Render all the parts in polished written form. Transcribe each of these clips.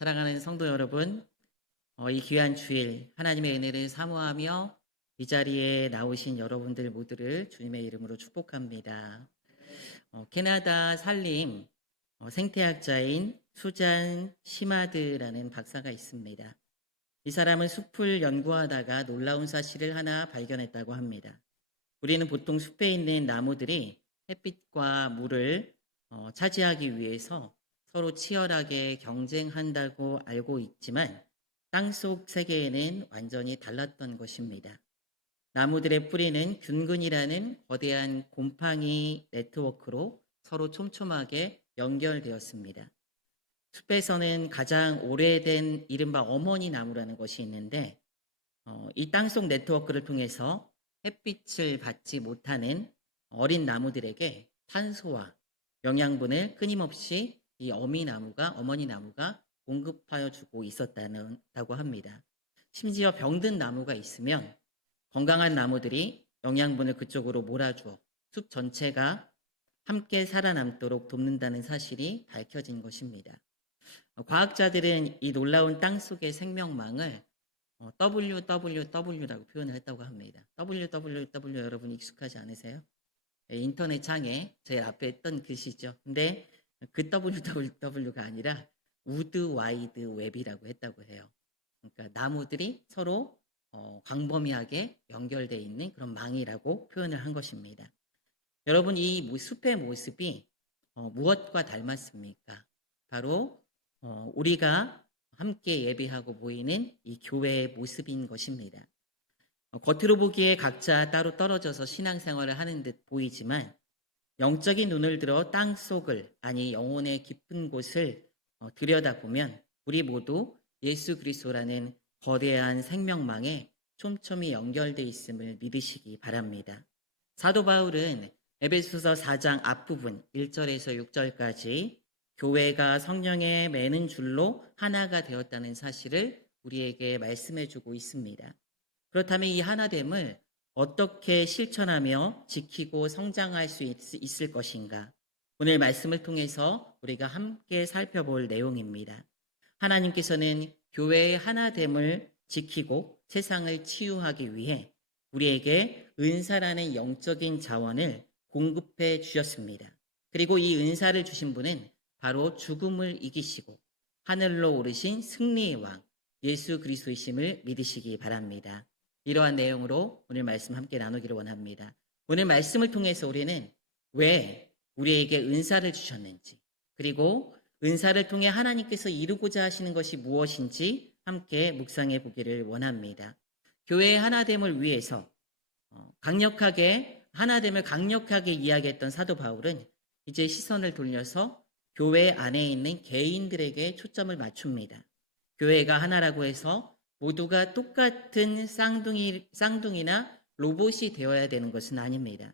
사랑하는 성도 여러분, 이 귀한 주일 하나님의 은혜를 사모하며 이 자리에 나오신 여러분들 모두를 주님의 이름으로 축복합니다. 캐나다 산림 생태학자인 수잔 시마드라는 박사가 있습니다. 이 사람은 숲을 연구하다가 놀라운 사실을 하나 발견했다고 합니다. 우리는 보통 숲에 있는 나무들이 햇빛과 물을 차지하기 위해서 서로 치열하게 경쟁한다고 알고 있지만 땅속 세계에는 완전히 달랐던 것입니다. 나무들의 뿌리는 균근이라는 거대한 곰팡이 네트워크로 서로 촘촘하게 연결되었습니다. 숲에서는 가장 오래된 이른바 어머니 나무라는 것이 있는데 이 땅속 네트워크를 통해서 햇빛을 받지 못하는 어린 나무들에게 탄소와 영양분을 끊임없이 이 어머니 나무가 공급하여 주고 있었다고 합니다. 심지어 병든 나무가 있으면 건강한 나무들이 영양분을 그쪽으로 몰아주어 숲 전체가 함께 살아남도록 돕는다는 사실이 밝혀진 것입니다. 과학자들은 이 놀라운 땅속의 생명망을 WWW라고 표현을 했다고 합니다. WWW 여러분 익숙하지 않으세요? 인터넷 창에 제 앞에 있던 글씨죠. 근데 그 WWW가 아니라 우드 와이드 웹이라고 했다고 해요. 그러니까 나무들이 서로 광범위하게 연결되어 있는 그런 망이라고 표현을 한 것입니다. 여러분, 이 숲의 모습이 무엇과 닮았습니까? 바로 우리가 함께 예배하고 모이는 이 교회의 모습인 것입니다. 겉으로 보기에 각자 따로 떨어져서 신앙생활을 하는 듯 보이지만 영적인 눈을 들어 땅 속을, 아니 영혼의 깊은 곳을 들여다보면 우리 모두 예수 그리스도라는 거대한 생명망에 촘촘히 연결되어 있음을 믿으시기 바랍니다. 사도 바울은 에베소서 4장 앞부분 1절에서 6절까지 교회가 성령에 매는 줄로 하나가 되었다는 사실을 우리에게 말씀해 주고 있습니다. 그렇다면 이 하나됨을 어떻게 실천하며 지키고 성장할 수 있을 것인가? 오늘 말씀을 통해서 우리가 함께 살펴볼 내용입니다. 하나님께서는 교회의 하나됨을 지키고 세상을 치유하기 위해 우리에게 은사라는 영적인 자원을 공급해 주셨습니다. 그리고 이 은사를 주신 분은 바로 죽음을 이기시고 하늘로 오르신 승리의 왕 예수 그리스도이심을 믿으시기 바랍니다. 이러한 내용으로 오늘 말씀 함께 나누기를 원합니다. 오늘 말씀을 통해서 우리는 왜 우리에게 은사를 주셨는지, 그리고 은사를 통해 하나님께서 이루고자 하시는 것이 무엇인지 함께 묵상해 보기를 원합니다. 교회의 하나됨을 위해서 하나됨을 강력하게 이야기했던 사도 바울은 이제 시선을 돌려서 교회 안에 있는 개인들에게 초점을 맞춥니다. 교회가 하나라고 해서 모두가 똑같은 쌍둥이나 로봇이 되어야 되는 것은 아닙니다.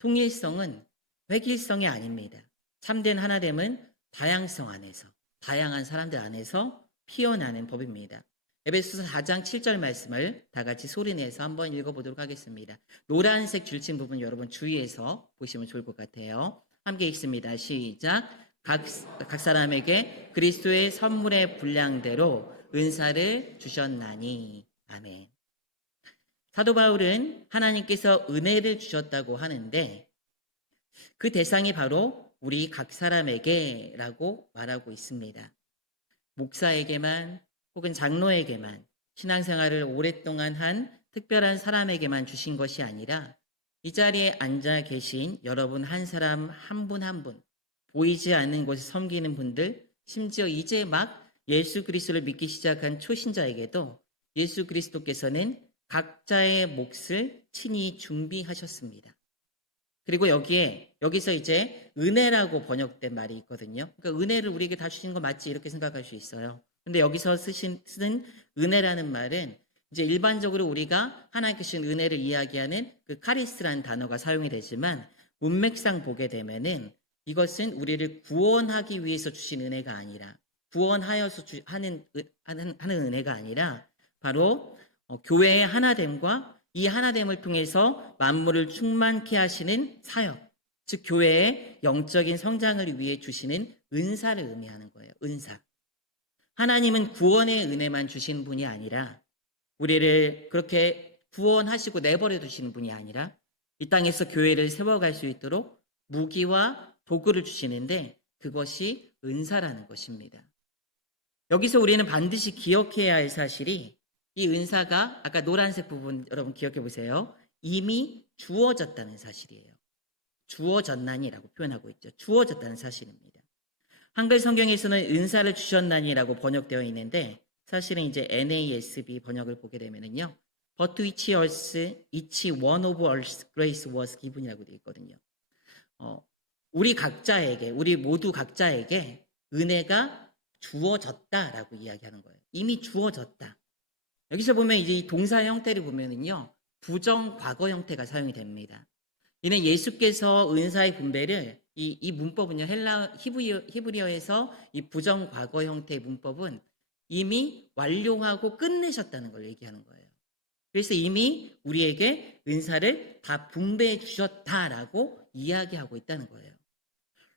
통일성은 획일성이 아닙니다. 참된 하나됨은 다양성 안에서, 다양한 사람들 안에서 피어나는 법입니다. 에베소서 4장 7절 말씀을 다 같이 소리내서 한번 읽어보도록 하겠습니다. 노란색 줄친 부분 여러분 주의해서 보시면 좋을 것 같아요. 함께 읽습니다. 시작. 각 사람에게 그리스도의 선물의 분량대로 은사를 주셨나니. 아멘. 사도 바울은 하나님께서 은혜를 주셨다고 하는데 그 대상이 바로 우리 각 사람에게라고 말하고 있습니다. 목사에게만 혹은 장로에게만 신앙생활을 오랫동안 한 특별한 사람에게만 주신 것이 아니라 이 자리에 앉아 계신 여러분 한 사람 한 분 한 분, 보이지 않는 곳에 섬기는 분들, 심지어 이제 막 예수 그리스도를 믿기 시작한 초신자에게도 예수 그리스도께서는 각자의 몫을 친히 준비하셨습니다. 그리고 여기서 이제 은혜라고 번역된 말이 있거든요. 그러니까 은혜를 우리에게 다 주신 거 맞지? 이렇게 생각할 수 있어요. 근데 여기서 쓰는 은혜라는 말은 이제 일반적으로 우리가 하나님께 주신 은혜를 이야기하는 그 카리스라는 단어가 사용이 되지만 문맥상 보게 되면은 이것은 우리를 구원하기 위해서 주신 은혜가 아니라 구원하여서 하는 은혜가 아니라 바로 교회의 하나됨과 이 하나됨을 통해서 만물을 충만케 하시는 사역, 즉 교회의 영적인 성장을 위해 주시는 은사를 의미하는 거예요. 은사. 하나님은 구원의 은혜만 주신 분이 아니라 우리를 그렇게 구원하시고 내버려 두시는 분이 아니라 이 땅에서 교회를 세워갈 수 있도록 무기와 도구를 주시는데 그것이 은사라는 것입니다. 여기서 우리는 반드시 기억해야 할 사실이 이 은사가 아까 노란색 부분 여러분 기억해 보세요. 이미 주어졌다는 사실이에요. 주어졌나니라고 표현하고 있죠. 주어졌다는 사실입니다. 한글 성경에서는 은사를 주셨나니라고 번역되어 있는데 사실은 이제 NASB 번역을 보게 되면은요. But each one of us grace was given이라고 되어 있거든요. 우리 모두 각자에게 은혜가 주어졌다라고 이야기하는 거예요. 이미 주어졌다. 여기서 보면 이제 이 동사 형태를 보면은요. 부정 과거 형태가 사용이 됩니다. 이는 예수께서 은사의 분배를 이 문법은요. 히브리어에서 이 부정 과거 형태의 문법은 이미 완료하고 끝내셨다는 걸 얘기하는 거예요. 그래서 이미 우리에게 은사를 다 분배해 주셨다라고 이야기하고 있다는 거예요.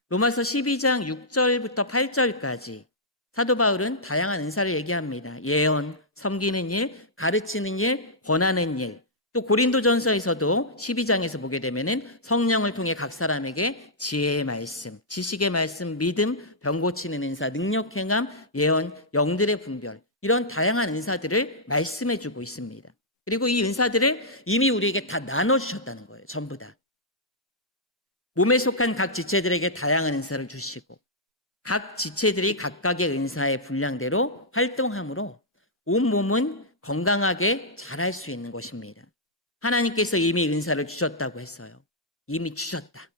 로마서 12장 6절부터 8절까지 사도 바울은 다양한 은사를 얘기합니다. 예언, 섬기는 일, 가르치는 일, 권하는 일. 또 고린도전서에서도 12장에서 보게 되면은 성령을 통해 각 사람에게 지혜의 말씀, 지식의 말씀, 믿음, 병 고치는 은사, 능력 행함, 예언, 영들의 분별 이런 다양한 은사들을 말씀해 주고 있습니다. 그리고 이 은사들을 이미 우리에게 다 나눠주셨다는 거예요. 전부 다. 몸에 속한 각 지체들에게 다양한 은사를 주시고 각 지체들이 각각의 은사의 분량대로 활동함으로 온 몸은 건강하게 자랄 수 있는 것입니다. 하나님께서 이미 은사를 주셨다고 했어요. 이미 주셨다.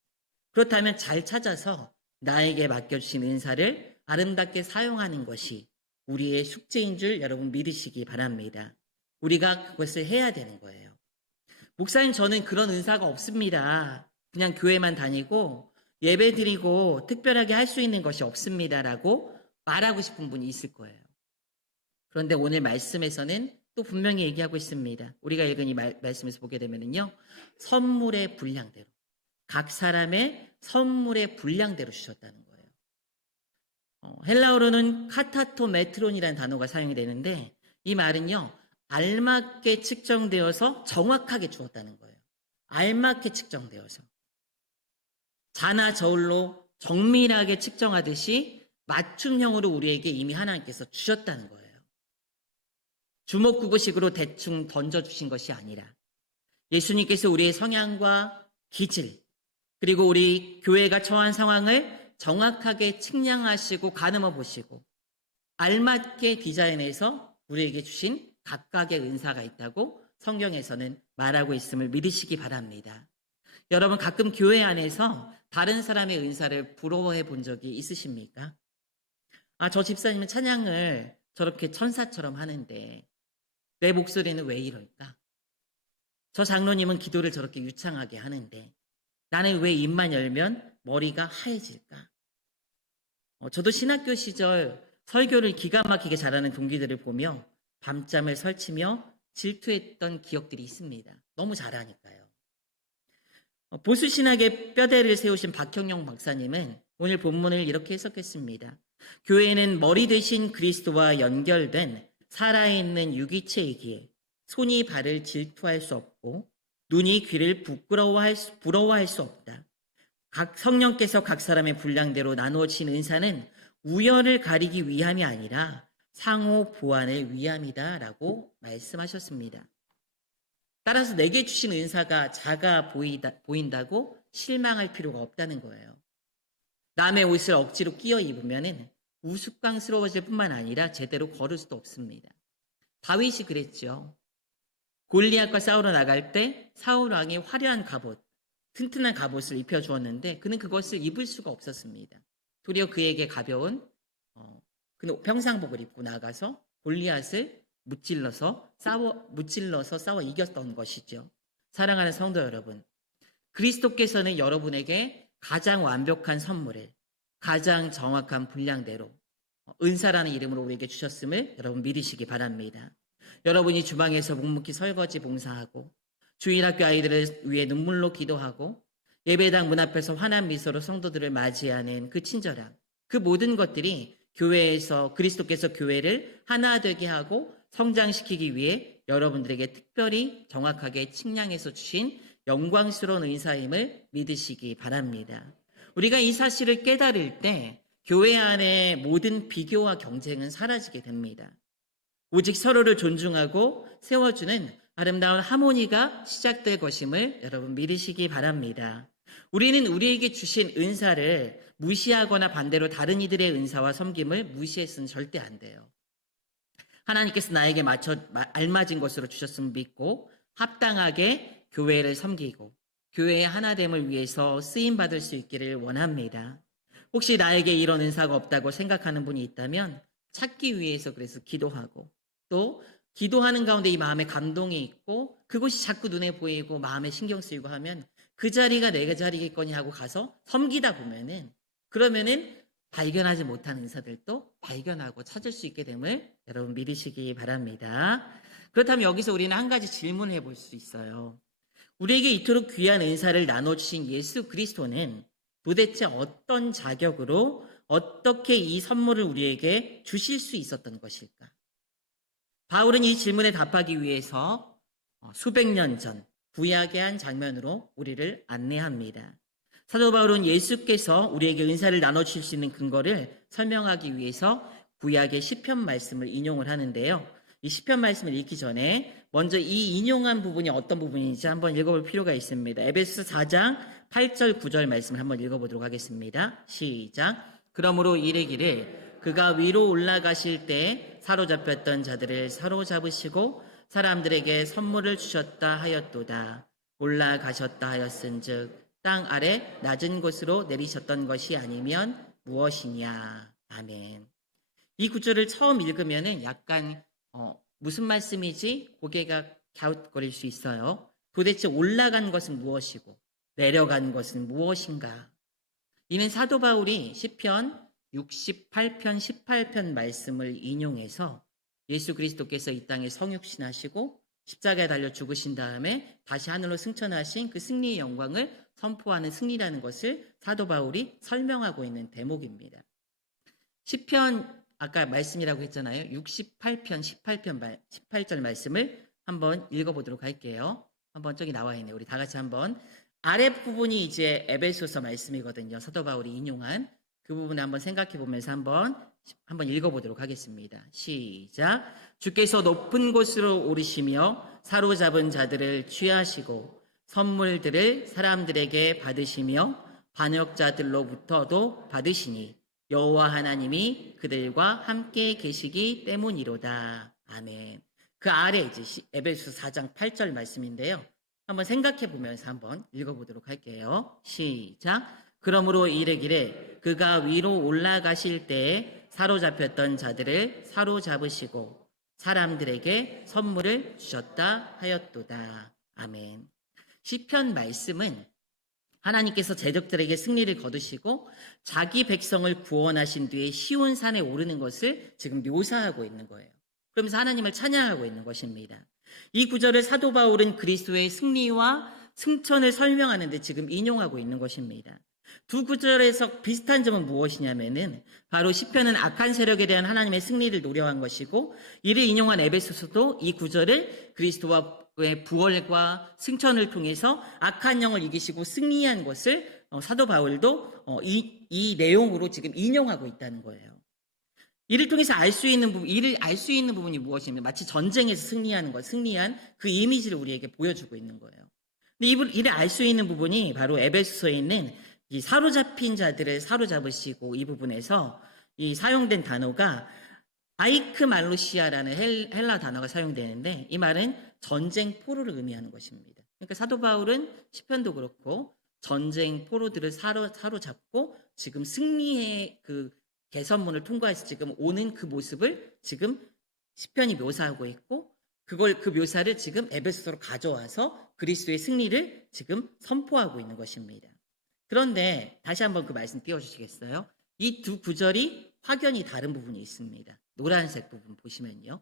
그렇다면 잘 찾아서 나에게 맡겨주신 은사를 아름답게 사용하는 것이 우리의 숙제인 줄 여러분 믿으시기 바랍니다. 우리가 그것을 해야 되는 거예요. 목사님 저는 그런 은사가 없습니다. 그냥 교회만 다니고 예배 드리고 특별하게 할 수 있는 것이 없습니다라고 말하고 싶은 분이 있을 거예요. 그런데 오늘 말씀에서는 또 분명히 얘기하고 있습니다. 우리가 읽은 이 말씀에서 보게 되면요. 선물의 분량대로 각 사람의 선물의 분량대로 주셨다는 거예요. 헬라어로는 카타토메트론이라는 단어가 사용이 되는데 이 말은요. 알맞게 측정되어서 정확하게 주었다는 거예요. 알맞게 측정되어서. 자나 저울로 정밀하게 측정하듯이 맞춤형으로 우리에게 이미 하나님께서 주셨다는 거예요. 주먹구구식으로 대충 던져주신 것이 아니라 예수님께서 우리의 성향과 기질 그리고 우리 교회가 처한 상황을 정확하게 측량하시고 가늠해 보시고 알맞게 디자인해서 우리에게 주신 각각의 은사가 있다고 성경에서는 말하고 있음을 믿으시기 바랍니다. 여러분 가끔 교회 안에서 다른 사람의 은사를 부러워해 본 적이 있으십니까? 저 집사님은 찬양을 저렇게 천사처럼 하는데 내 목소리는 왜 이럴까? 저 장로님은 기도를 저렇게 유창하게 하는데 나는 왜 입만 열면 머리가 하얘질까? 저도 신학교 시절 설교를 기가 막히게 잘하는 동기들을 보며 밤잠을 설치며 질투했던 기억들이 있습니다. 너무 잘하니까요. 보수신학의 뼈대를 세우신 박형영 박사님은 오늘 본문을 이렇게 해석했습니다. 교회는 머리 대신 그리스도와 연결된 살아있는 유기체이기에 손이 발을 질투할 수 없고 눈이 귀를 부러워할 수 없다. 각 성령께서 각 사람의 분량대로 나누어진 은사는 우열을 가리기 위함이 아니라 상호 보완을 위함이다라고 말씀하셨습니다. 따라서 내게 주신 은사가 작아 보인다고 실망할 필요가 없다는 거예요. 남의 옷을 억지로 끼어 입으면 우스꽝스러워질 뿐만 아니라 제대로 걸을 수도 없습니다. 다윗이 그랬죠. 골리앗과 싸우러 나갈 때 사울 왕이 화려한 갑옷, 튼튼한 갑옷을 입혀주었는데 그는 그것을 입을 수가 없었습니다. 도리어 그에게 가벼운 그는 평상복을 입고 나가서 골리앗을 무찔러서 싸워 이겼던 것이죠. 사랑하는 성도 여러분, 그리스도께서는 여러분에게 가장 완벽한 선물을 가장 정확한 분량대로 은사라는 이름으로 우리에게 주셨음을 여러분 믿으시기 바랍니다. 여러분이 주방에서 묵묵히 설거지 봉사하고 주일학교 아이들을 위해 눈물로 기도하고 예배당 문 앞에서 환한 미소로 성도들을 맞이하는 그 친절함, 그 모든 것들이 교회에서 그리스도께서 교회를 하나 되게 하고 성장시키기 위해 여러분들에게 특별히 정확하게 측량해서 주신 영광스러운 은사임을 믿으시기 바랍니다. 우리가 이 사실을 깨달을 때 교회 안에 모든 비교와 경쟁은 사라지게 됩니다. 오직 서로를 존중하고 세워주는 아름다운 하모니가 시작될 것임을 여러분 믿으시기 바랍니다. 우리는 우리에게 주신 은사를 무시하거나 반대로 다른 이들의 은사와 섬김을 무시해서는 절대 안 돼요. 하나님께서 나에게 알맞은 것으로 주셨음을 믿고 합당하게 교회를 섬기고 교회의 하나됨을 위해서 쓰임받을 수 있기를 원합니다. 혹시 나에게 이런 은사가 없다고 생각하는 분이 있다면 찾기 위해서 그래서 기도하고 또 기도하는 가운데 이 마음에 감동이 있고 그것이 자꾸 눈에 보이고 마음에 신경 쓰이고 하면 그 자리가 내 자리겠거니 하고 가서 섬기다 보면은 그러면은 발견하지 못한 은사들도 발견하고 찾을 수 있게 됨을 여러분 믿으시기 바랍니다. 그렇다면 여기서 우리는 한 가지 질문을 해볼 수 있어요. 우리에게 이토록 귀한 은사를 나눠주신 예수 그리스도는 도대체 어떤 자격으로 어떻게 이 선물을 우리에게 주실 수 있었던 것일까? 바울은 이 질문에 답하기 위해서 수백 년 전 구약의 한 장면으로 우리를 안내합니다. 사도 바울은 예수께서 우리에게 은사를 나눠주실 수 있는 근거를 설명하기 위해서 구약의 시편 말씀을 인용을 하는데요. 이 시편 말씀을 읽기 전에 먼저 이 인용한 부분이 어떤 부분인지 한번 읽어볼 필요가 있습니다. 에베소 4장 8절 9절 말씀을 한번 읽어보도록 하겠습니다. 시작. 그러므로 이르기를 그가 위로 올라가실 때 사로잡혔던 자들을 사로잡으시고 사람들에게 선물을 주셨다 하였도다. 올라가셨다 하였은즉 땅 아래 낮은 곳으로 내리셨던 것이 아니면 무엇이냐. 아멘. 이 구절을 처음 읽으면은 약간 무슨 말씀이지? 고개가 갸웃거릴 수 있어요. 도대체 올라간 것은 무엇이고 내려간 것은 무엇인가? 이는 사도 바울이 시편 68편 18편 말씀을 인용해서 예수 그리스도께서 이 땅에 성육신하시고 십자가에 달려 죽으신 다음에 다시 하늘로 승천하신 그 승리의 영광을 선포하는 승리라는 것을 사도 바울이 설명하고 있는 대목입니다. 시편 아까 말씀이라고 했잖아요. 68편 18절 말씀을 한번 읽어보도록 할게요. 한번 저기 나와 있네요. 우리 다 같이 한번 아랫부분이 이제 에베소서 말씀이거든요. 사도 바울이 인용한 그 부분을 한번 생각해 보면서 한번 읽어보도록 하겠습니다. 시작. 주께서 높은 곳으로 오르시며 사로잡은 자들을 취하시고 선물들을 사람들에게 받으시며 반역자들로부터도 받으시니 여호와 하나님이 그들과 함께 계시기 때문이로다. 아멘. 그 아래 이제 에베소 4장 8절 말씀인데요. 한번 생각해 보면서 한번 읽어보도록 할게요. 시작. 그러므로 이르기를 그가 위로 올라가실 때에 사로잡혔던 자들을 사로잡으시고 사람들에게 선물을 주셨다 하였도다. 아멘. 시편 말씀은 하나님께서 제적들에게 승리를 거두시고 자기 백성을 구원하신 뒤에 시온 산에 오르는 것을 지금 묘사하고 있는 거예요. 그러면서 하나님을 찬양하고 있는 것입니다. 이 구절을 사도 바울은 그리스도의 승리와 승천을 설명하는 데 지금 인용하고 있는 것입니다. 두 구절에서 비슷한 점은 무엇이냐면은 바로 시편은 악한 세력에 대한 하나님의 승리를 노려한 것이고 이를 인용한 에베소서도 이 구절을 그리스도의 부활과 승천을 통해서 악한 영을 이기시고 승리한 것을 사도 바울도 이 내용으로 지금 인용하고 있다는 거예요. 이를 통해서 알 수 있는 부분이 무엇이냐면 마치 전쟁에서 승리한 그 이미지를 우리에게 보여주고 있는 거예요. 근데 이를 알 수 있는 부분이 바로 에베소서에 있는 이 사로잡힌 자들을 사로잡으시고 이 부분에서 이 사용된 단어가 아이크말루시아라는 헬라 단어가 사용되는데 이 말은 전쟁 포로를 의미하는 것입니다. 그러니까 사도 바울은 시편도 그렇고 전쟁 포로들을 사로잡고 지금 승리의 그 개선문을 통과해서 지금 오는 그 모습을 지금 시편이 묘사하고 있고 그 묘사를 지금 에베소서로 가져와서 그리스도의 승리를 지금 선포하고 있는 것입니다. 그런데 다시 한번 그 말씀 띄워주시겠어요? 이 두 구절이 확연히 다른 부분이 있습니다. 노란색 부분 보시면요.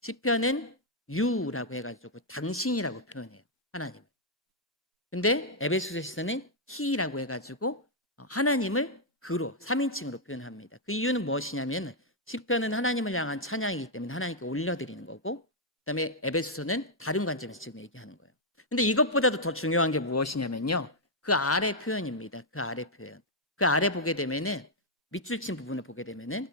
시편은 you라고 해가지고 당신이라고 표현해요. 하나님을. 근데 에베소서에서는 he라고 해가지고 하나님을 그로 3인칭으로 표현합니다. 그 이유는 무엇이냐면 시편은 하나님을 향한 찬양이기 때문에 하나님께 올려드리는 거고, 그다음에 에베소서는 다른 관점에서 지금 얘기하는 거예요. 근데 이것보다도 더 중요한 게 무엇이냐면요, 그 아래 표현입니다. 그 아래 표현. 그 아래 보게 되면은, 밑줄 친 부분을 보게 되면은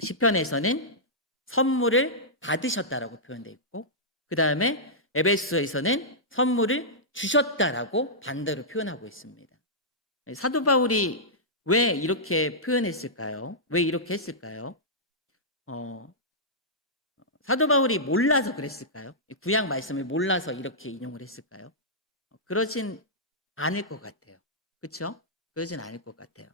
시편에서는 선물을 받으셨다라고 표현되어 있고, 그 다음에 에베소서에서는 선물을 주셨다라고 반대로 표현하고 있습니다. 사도 바울이 왜 이렇게 표현했을까요? 왜 이렇게 했을까요? 사도 바울이 몰라서 그랬을까요? 구약 말씀을 몰라서 이렇게 인용을 했을까요? 그러진 않을 것 같아요. 그렇죠? 그러진 않을 것 같아요.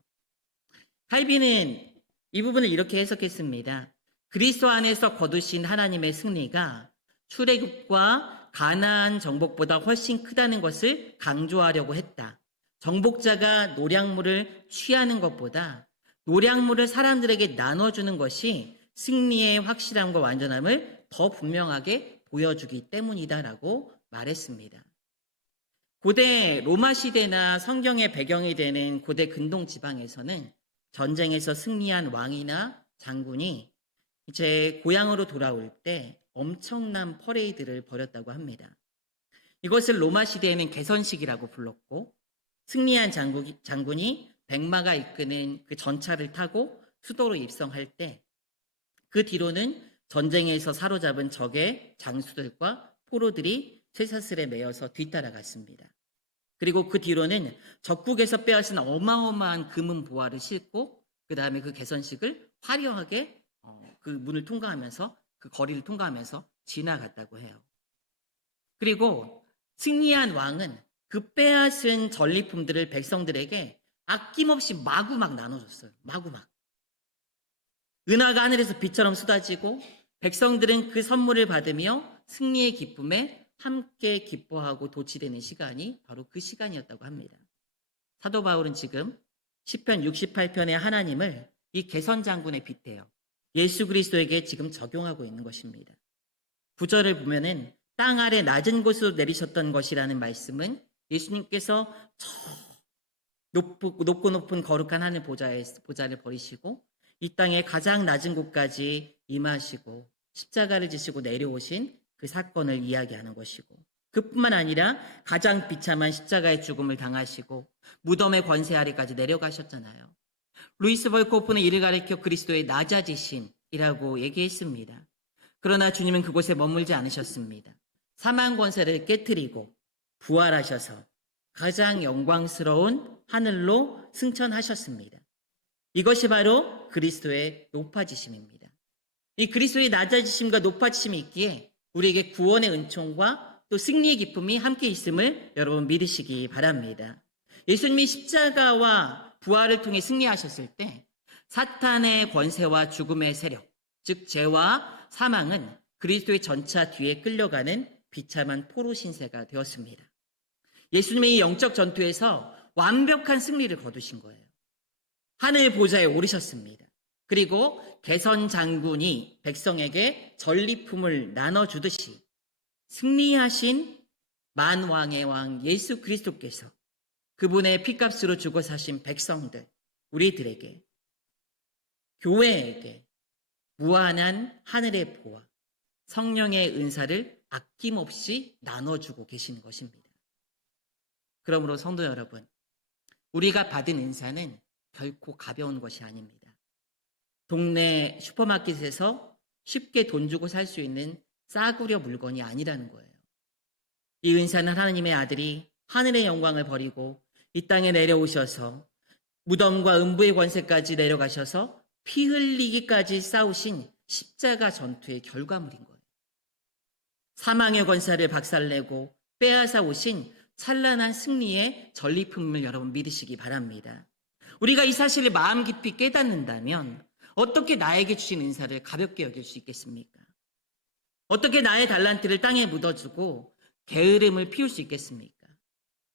칼빈은 이 부분을 이렇게 해석했습니다. 그리스도 안에서 거두신 하나님의 승리가 출애굽과 가나안 정복보다 훨씬 크다는 것을 강조하려고 했다. 정복자가 노략물을 취하는 것보다 노략물을 사람들에게 나눠주는 것이 승리의 확실함과 완전함을 더 분명하게 보여주기 때문이다라고 말했습니다. 고대 로마 시대나 성경의 배경이 되는 고대 근동 지방에서는 전쟁에서 승리한 왕이나 장군이 이제 고향으로 돌아올 때 엄청난 퍼레이드를 벌였다고 합니다. 이것을 로마 시대에는 개선식이라고 불렀고, 승리한 장군이 백마가 이끄는 그 전차를 타고 수도로 입성할 때 그 뒤로는 전쟁에서 사로잡은 적의 장수들과 포로들이 쇠사슬에 매여서 뒤따라갔습니다. 그리고 그 뒤로는 적국에서 빼앗은 어마어마한 금은 보화를 싣고 그 다음에 그 개선식을 화려하게 그 문을 통과하면서, 그 거리를 통과하면서 지나갔다고 해요. 그리고 승리한 왕은 그 빼앗은 전리품들을 백성들에게 아낌없이 마구 막 나눠줬어요. 마구 막. 은하가 하늘에서 비처럼 쏟아지고 백성들은 그 선물을 받으며 승리의 기쁨에 함께 기뻐하고 도취되는 시간이 바로 그 시간이었다고 합니다. 사도 바울은 지금 시편 68편의 하나님을 이 개선 장군에 빗대요 예수 그리스도에게 지금 적용하고 있는 것입니다. 9절을 보면은 땅 아래 낮은 곳으로 내리셨던 것이라는 말씀은 예수님께서 저 높고 높은 거룩한 하늘 보좌를 버리시고 이 땅의 가장 낮은 곳까지 임하시고 십자가를 지시고 내려오신 그 사건을 이야기하는 것이고, 그뿐만 아니라 가장 비참한 십자가의 죽음을 당하시고 무덤의 권세 아래까지 내려가셨잖아요. 루이스 벌코프는 이를 가리켜 그리스도의 낮아지심이라고 얘기했습니다. 그러나 주님은 그곳에 머물지 않으셨습니다. 사망 권세를 깨뜨리고 부활하셔서 가장 영광스러운 하늘로 승천하셨습니다. 이것이 바로 그리스도의 높아지심입니다. 이 그리스도의 낮아지심과 높아지심이 있기에 우리에게 구원의 은총과 또 승리의 기쁨이 함께 있음을 여러분 믿으시기 바랍니다. 예수님이 십자가와 부활을 통해 승리하셨을 때 사탄의 권세와 죽음의 세력, 즉 죄와 사망은 그리스도의 전차 뒤에 끌려가는 비참한 포로 신세가 되었습니다. 예수님의 이 영적 전투에서 완벽한 승리를 거두신 거예요. 하늘 보좌에 오르셨습니다. 그리고 개선 장군이 백성에게 전리품을 나눠주듯이 승리하신 만왕의 왕 예수 그리스도께서 그분의 피값으로 죽어 사신 백성들, 우리들에게, 교회에게 무한한 하늘의 보화, 성령의 은사를 아낌없이 나눠주고 계시는 것입니다. 그러므로 성도 여러분, 우리가 받은 은사는 결코 가벼운 것이 아닙니다. 동네 슈퍼마켓에서 쉽게 돈 주고 살 수 있는 싸구려 물건이 아니라는 거예요. 이 은사는 하나님의 아들이 하늘의 영광을 버리고 이 땅에 내려오셔서 무덤과 음부의 권세까지 내려가셔서 피 흘리기까지 싸우신 십자가 전투의 결과물인 거예요. 사망의 권세를 박살내고 빼앗아 오신 찬란한 승리의 전리품을 여러분 믿으시기 바랍니다. 우리가 이 사실을 마음 깊이 깨닫는다면 어떻게 나에게 주신 은사를 가볍게 여길 수 있겠습니까? 어떻게 나의 달란트를 땅에 묻어주고 게으름을 피울 수 있겠습니까?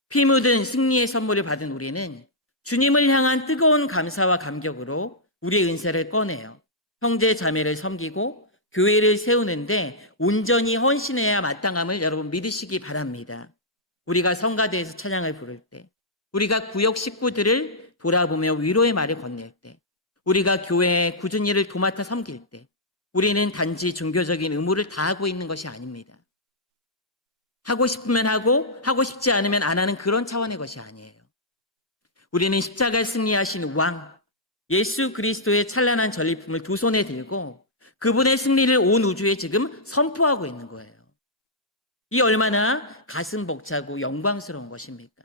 피 묻은 승리의 선물을 받은 우리는 주님을 향한 뜨거운 감사와 감격으로 우리의 은사를 꺼내요. 형제 자매를 섬기고 교회를 세우는데 온전히 헌신해야 마땅함을 여러분 믿으시기 바랍니다. 우리가 성가대에서 찬양을 부를 때, 우리가 구역 식구들을 돌아보며 위로의 말을 건넬 때, 우리가 교회의 굳은 일을 도맡아 섬길 때, 우리는 단지 종교적인 의무를 다하고 있는 것이 아닙니다. 하고 싶으면 하고, 하고 싶지 않으면 안 하는 그런 차원의 것이 아니에요. 우리는 십자가에 승리하신 왕, 예수 그리스도의 찬란한 전리품을 두 손에 들고 그분의 승리를 온 우주에 지금 선포하고 있는 거예요. 이 얼마나 가슴 벅차고 영광스러운 것입니까?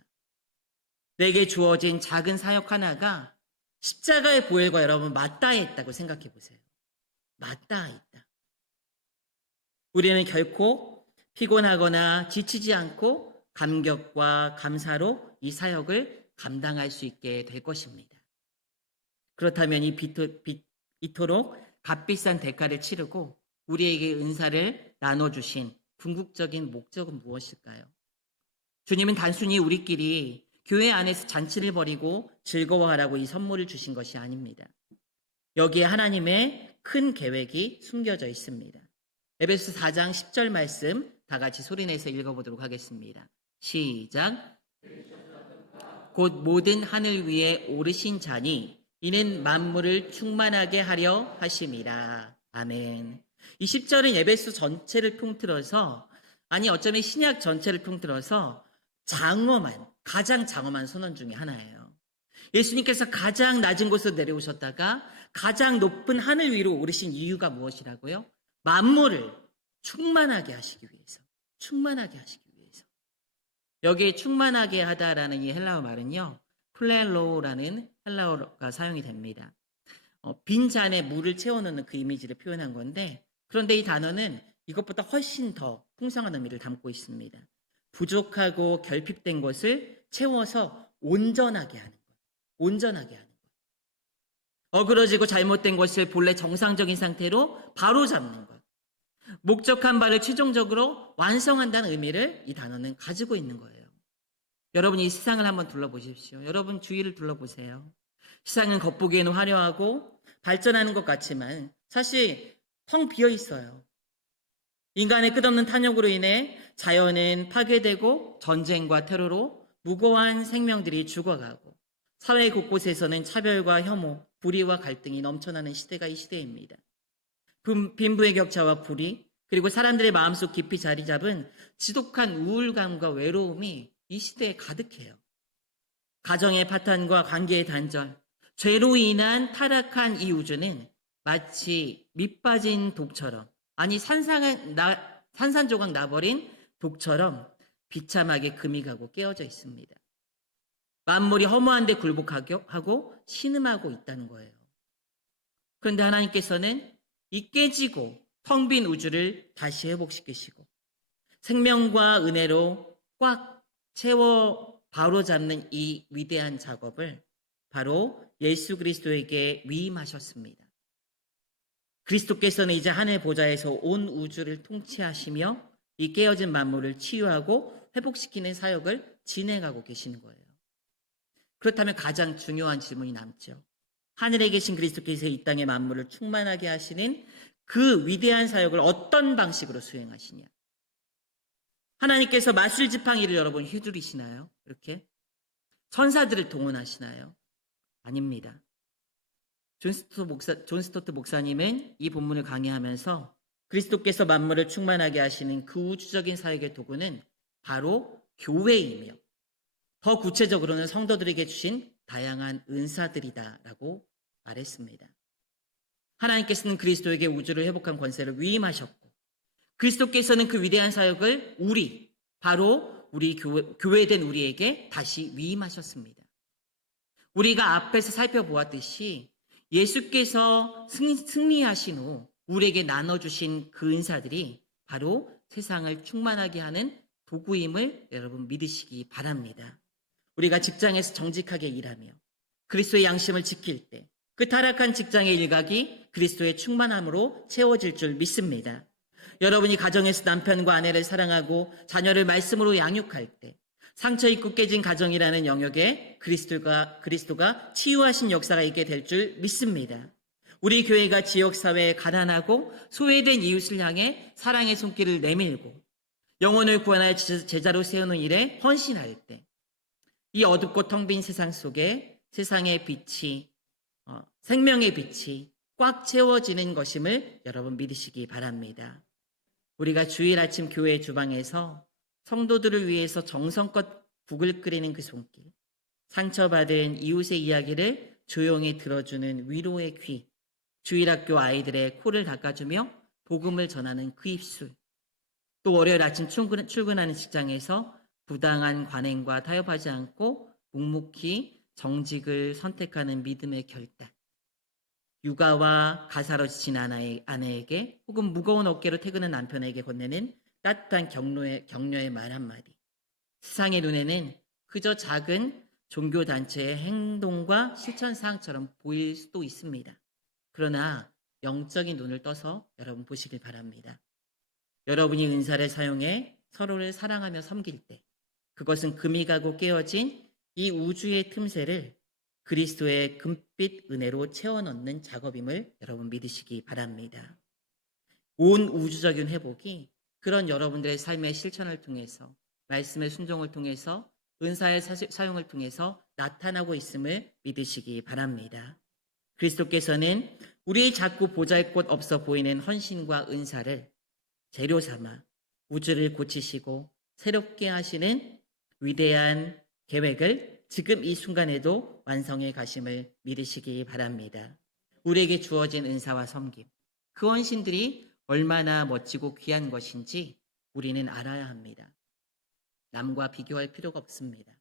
내게 주어진 작은 사역 하나가 십자가의 보혈과 여러분 맞닿아있다고 생각해 보세요. 맞닿아있다. 우리는 결코 피곤하거나 지치지 않고 감격과 감사로 이 사역을 감당할 수 있게 될 것입니다. 그렇다면 이토록 값비싼 대가를 치르고 우리에게 은사를 나눠주신 궁극적인 목적은 무엇일까요? 주님은 단순히 우리끼리 교회 안에서 잔치를 벌이고 즐거워하라고 이 선물을 주신 것이 아닙니다. 여기에 하나님의 큰 계획이 숨겨져 있습니다. 에베소 4장 10절 말씀 다 같이 소리내서 읽어보도록 하겠습니다. 시작. 곧 모든 하늘 위에 오르신 자니 이는 만물을 충만하게 하려 하심이라. 아멘. 이 10절은 에베소 전체를 통틀어서, 아니 어쩌면 신약 전체를 통틀어서 가장 장엄한 선언 중에 하나예요. 예수님께서 가장 낮은 곳으로 내려오셨다가 가장 높은 하늘 위로 오르신 이유가 무엇이라고요? 만물을 충만하게 하시기 위해서. 충만하게 하시기 위해서. 여기에 충만하게 하다라는 이 헬라어 말은요, 플레로라는 헬라어가 사용이 됩니다. 빈 잔에 물을 채워넣는 그 이미지를 표현한 건데, 그런데 이 단어는 이것보다 훨씬 더 풍성한 의미를 담고 있습니다. 부족하고 결핍된 것을 채워서 온전하게 하는 것. 온전하게 하는 것. 어그러지고 잘못된 것을 본래 정상적인 상태로 바로잡는 것. 목적한 바를 최종적으로 완성한다는 의미를 이 단어는 가지고 있는 거예요. 여러분 이 세상을 한번 둘러보십시오. 여러분 주위를 둘러보세요. 세상은 겉보기에는 화려하고 발전하는 것 같지만 사실 텅 비어 있어요. 인간의 끝없는 탐욕으로 인해 자연은 파괴되고 전쟁과 테러로 무고한 생명들이 죽어가고 사회 곳곳에서는 차별과 혐오, 불의와 갈등이 넘쳐나는 시대가 이 시대입니다. 빈부의 격차와 불의, 그리고 사람들의 마음속 깊이 자리 잡은 지독한 우울감과 외로움이 이 시대에 가득해요. 가정의 파탄과 관계의 단절, 죄로 인한 타락한 이 우주는 마치 밑빠진 독처럼, 아니 산산조각 나버린 독처럼 비참하게 금이 가고 깨어져 있습니다. 만물이 허무한데 굴복하고 신음하고 있다는 거예요. 그런데 하나님께서는 이 깨지고 텅 빈 우주를 다시 회복시키시고 생명과 은혜로 꽉 채워 바로잡는 이 위대한 작업을 바로 예수 그리스도에게 위임하셨습니다. 그리스도께서는 이제 하늘 보좌에서 온 우주를 통치하시며 이 깨어진 만물을 치유하고 회복시키는 사역을 진행하고 계시는 거예요. 그렇다면 가장 중요한 질문이 남죠. 하늘에 계신 그리스도께서 이 땅의 만물을 충만하게 하시는 그 위대한 사역을 어떤 방식으로 수행하시냐? 하나님께서 마술지팡이를 여러분 휘두르시나요? 이렇게? 천사들을 동원하시나요? 아닙니다. 존 스토트 목사님은 이 본문을 강의하면서 그리스도께서 만물을 충만하게 하시는 그 우주적인 사역의 도구는 바로 교회이며 더 구체적으로는 성도들에게 주신 다양한 은사들이다라고 말했습니다. 하나님께서는 그리스도에게 우주를 회복한 권세를 위임하셨고 그리스도께서는 그 위대한 사역을 바로 우리 교회된 우리에게 다시 위임하셨습니다. 우리가 앞에서 살펴보았듯이 예수께서 승리하신 후 우리에게 나눠주신 그 은사들이 바로 세상을 충만하게 하는 도구임을 여러분 믿으시기 바랍니다. 우리가 직장에서 정직하게 일하며 그리스도의 양심을 지킬 때 그 타락한 직장의 일각이 그리스도의 충만함으로 채워질 줄 믿습니다. 여러분이 가정에서 남편과 아내를 사랑하고 자녀를 말씀으로 양육할 때 상처 입고 깨진 가정이라는 영역에 그리스도가 치유하신 역사가 있게 될 줄 믿습니다. 우리 교회가 지역사회에 가난하고 소외된 이웃을 향해 사랑의 손길을 내밀고 영혼을 구원하여 제자로 세우는 일에 헌신할 때 이 어둡고 텅 빈 세상 속에 세상의 빛이 생명의 빛이 꽉 채워지는 것임을 여러분 믿으시기 바랍니다. 우리가 주일 아침 교회 주방에서 성도들을 위해서 정성껏 국을 끓이는 그 손길, 상처받은 이웃의 이야기를 조용히 들어주는 위로의 귀, 주일학교 아이들의 코를 닦아주며 복음을 전하는 그 입술, 또 월요일 아침 출근하는 직장에서 부당한 관행과 타협하지 않고 묵묵히 정직을 선택하는 믿음의 결단, 육아와 가사로 지친 아내에게 혹은 무거운 어깨로 퇴근한 남편에게 건네는 따뜻한 격려의 말 한마디, 세상의 눈에는 그저 작은 종교단체의 행동과 실천사항처럼 보일 수도 있습니다. 그러나 영적인 눈을 떠서 여러분 보시길 바랍니다. 여러분이 은사를 사용해 서로를 사랑하며 섬길 때 그것은 금이 가고 깨어진 이 우주의 틈새를 그리스도의 금빛 은혜로 채워넣는 작업임을 여러분 믿으시기 바랍니다. 온 우주적인 회복이 그런 여러분들의 삶의 실천을 통해서, 말씀의 순종을 통해서, 은사의 사용을 통해서 나타나고 있음을 믿으시기 바랍니다. 그리스도께서는 우리의 자꾸 보잘것 없어 보이는 헌신과 은사를 재료 삼아 우주를 고치시고 새롭게 하시는 위대한 계획을 지금 이 순간에도 완성해 가심을 믿으시기 바랍니다. 우리에게 주어진 은사와 섬김, 그 헌신들이 얼마나 멋지고 귀한 것인지 우리는 알아야 합니다. 남과 비교할 필요가 없습니다.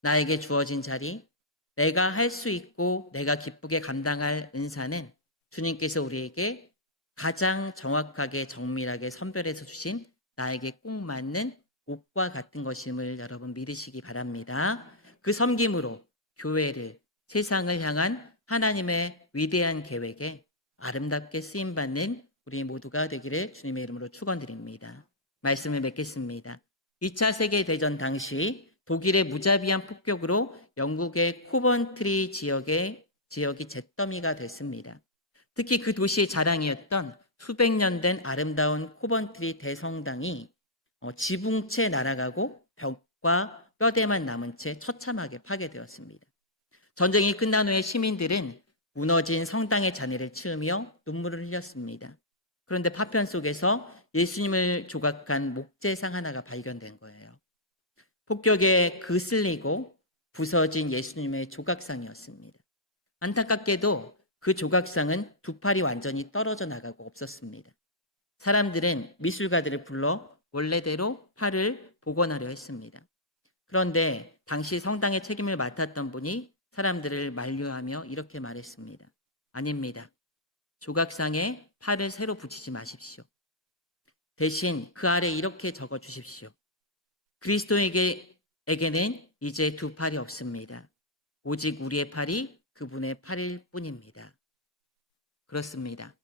나에게 주어진 자리, 내가 할 수 있고 내가 기쁘게 감당할 은사는 주님께서 우리에게 가장 정확하게 정밀하게 선별해서 주신 나에게 꼭 맞는 옷과 같은 것임을 여러분 믿으시기 바랍니다. 그 섬김으로 교회를, 세상을 향한 하나님의 위대한 계획에 아름답게 쓰임받는 우리 모두가 되기를 주님의 이름으로 축원드립니다. 말씀을 맺겠습니다. 2차 세계대전 당시 독일의 무자비한 폭격으로 영국의 코번트리 지역이 잿더미가 됐습니다. 특히 그 도시의 자랑이었던 수백 년 된 아름다운 코번트리 대성당이 지붕채 날아가고 벽과 뼈대만 남은 채 처참하게 파괴되었습니다. 전쟁이 끝난 후에 시민들은 무너진 성당의 잔해를 치우며 눈물을 흘렸습니다. 그런데 파편 속에서 예수님을 조각한 목재상 하나가 발견된 거예요. 폭격에 그슬리고 부서진 예수님의 조각상이었습니다. 안타깝게도 그 조각상은 두 팔이 완전히 떨어져 나가고 없었습니다. 사람들은 미술가들을 불러 원래대로 팔을 복원하려 했습니다. 그런데 당시 성당의 책임을 맡았던 분이 사람들을 만류하며 이렇게 말했습니다. 아닙니다. 조각상에 팔을 새로 붙이지 마십시오. 대신 그 아래 이렇게 적어 주십시오. 그리스도에게는 이제 두 팔이 없습니다. 오직 우리의 팔이 그분의 팔일 뿐입니다. 그렇습니다.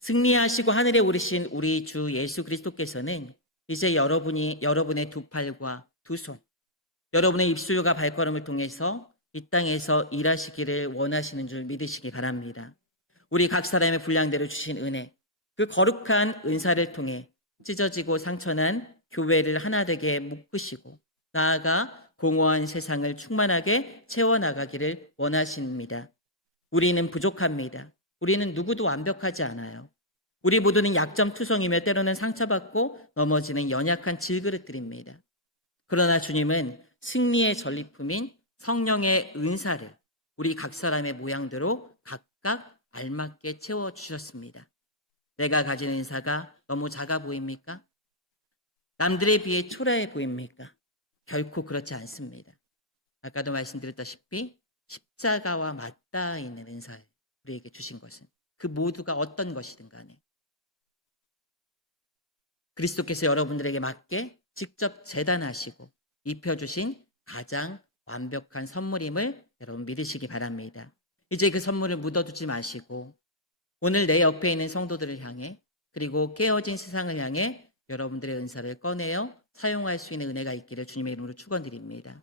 승리하시고 하늘에 오르신 우리 주 예수 그리스도께서는 이제 여러분의 두 팔과 두 손, 여러분의 입술과 발걸음을 통해서 이 땅에서 일하시기를 원하시는 줄 믿으시기 바랍니다. 우리 각 사람의 분량대로 주신 은혜, 그 거룩한 은사를 통해 찢어지고 상처난 교회를 하나 되게 묶으시고 나아가 공허한 세상을 충만하게 채워나가기를 원하십니다. 우리는 부족합니다. 우리는 누구도 완벽하지 않아요. 우리 모두는 약점투성이며 때로는 상처받고 넘어지는 연약한 질그릇들입니다. 그러나 주님은 승리의 전리품인 성령의 은사를 우리 각 사람의 모양대로 각각 알맞게 채워주셨습니다. 내가 가진 은사가 너무 작아 보입니까? 남들에 비해 초라해 보입니까? 결코 그렇지 않습니다. 아까도 말씀드렸다시피 십자가와 맞닿아 있는 은사를 우리에게 주신 것은 그 모두가 어떤 것이든 간에 그리스도께서 여러분들에게 맞게 직접 재단하시고 입혀주신 가장 완벽한 선물임을 여러분 믿으시기 바랍니다. 이제 그 선물을 묻어두지 마시고 오늘 내 옆에 있는 성도들을 향해 그리고 깨어진 세상을 향해 여러분들의 은사를 꺼내어 사용할 수 있는 은혜가 있기를 주님의 이름으로 축원드립니다.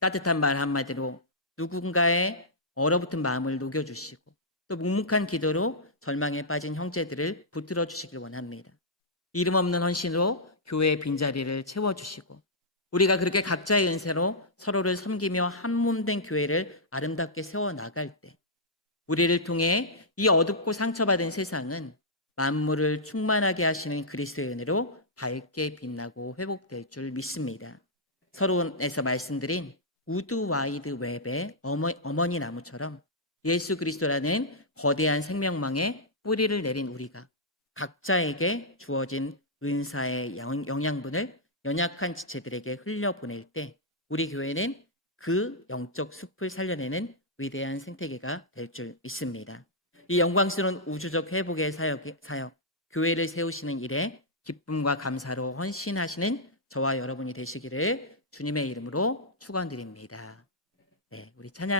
따뜻한 말 한마디로 누군가의 얼어붙은 마음을 녹여주시고 또 묵묵한 기도로 절망에 빠진 형제들을 붙들어 주시길 원합니다. 이름 없는 헌신으로 교회의 빈자리를 채워주시고 우리가 그렇게 각자의 은사로 서로를 섬기며 한 몸 된 교회를 아름답게 세워 나갈 때 우리를 통해 이 어둡고 상처받은 세상은 만물을 충만하게 하시는 그리스도의 은혜로 밝게 빛나고 회복될 줄 믿습니다. 서론에서 말씀드린 우드 와이드 웹의 어머니 나무처럼 예수 그리스도라는 거대한 생명망에 뿌리를 내린 우리가 각자에게 주어진 은사의 영양분을 연약한 지체들에게 흘려보낼 때 우리 교회는 그 영적 숲을 살려내는 위대한 생태계가 될 줄 믿습니다. 이 영광스러운 우주적 회복의 사역, 교회를 세우시는 일에 기쁨과 감사로 헌신하시는 저와 여러분이 되시기를 주님의 이름으로 축원드립니다. 네, 우리 찬양